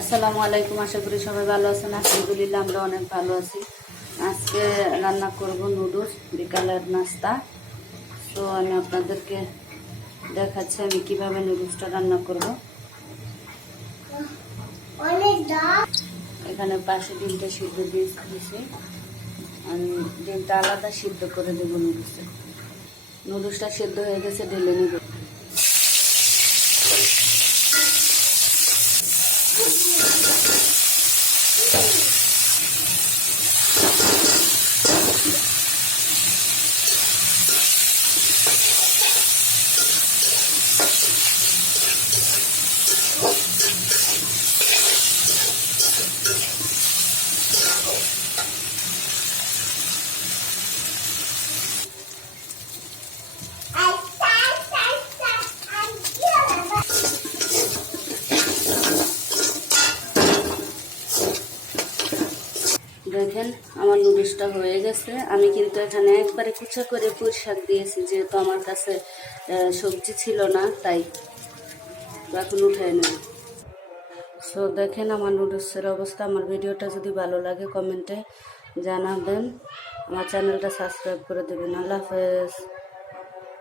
আসসালামু আলাইকুম। আশা করি সবাই ভালো আছেন। আলহামদুলিল্লাহ আমরা অনেক ভালো আছি। আজকে রান্না করব নুডলস, বিকালের নাস্তা। তো আমি আপনাদেরকে দেখাচ্ছি আমি কিভাবে নুডলসটা রান্না করব। এখানে পাশে ডিমটা সিদ্ধ দিয়েছি। আমি ডিমটা আলাদা সিদ্ধ করে দেবো নুডলসটা সিদ্ধ হয়ে গেছে, ঢেলে নেব। দেখেন আমার নুডলসটা হয়ে গেছে। আমি কিন্তু এখানে একবারে কুচা করে পুঁই শাক দিয়েছি, যেহেতু আমার কাছে সবজি ছিল না, তাই এখন উঠাই নেব। সো দেখেন আমার নুডলসের অবস্থা। আমার ভিডিওটা যদি ভালো লাগে কমেন্টে জানাবেন, আমার চ্যানেলটা সাবস্ক্রাইব করে দেবেন। আল্লাহ হাফেজ।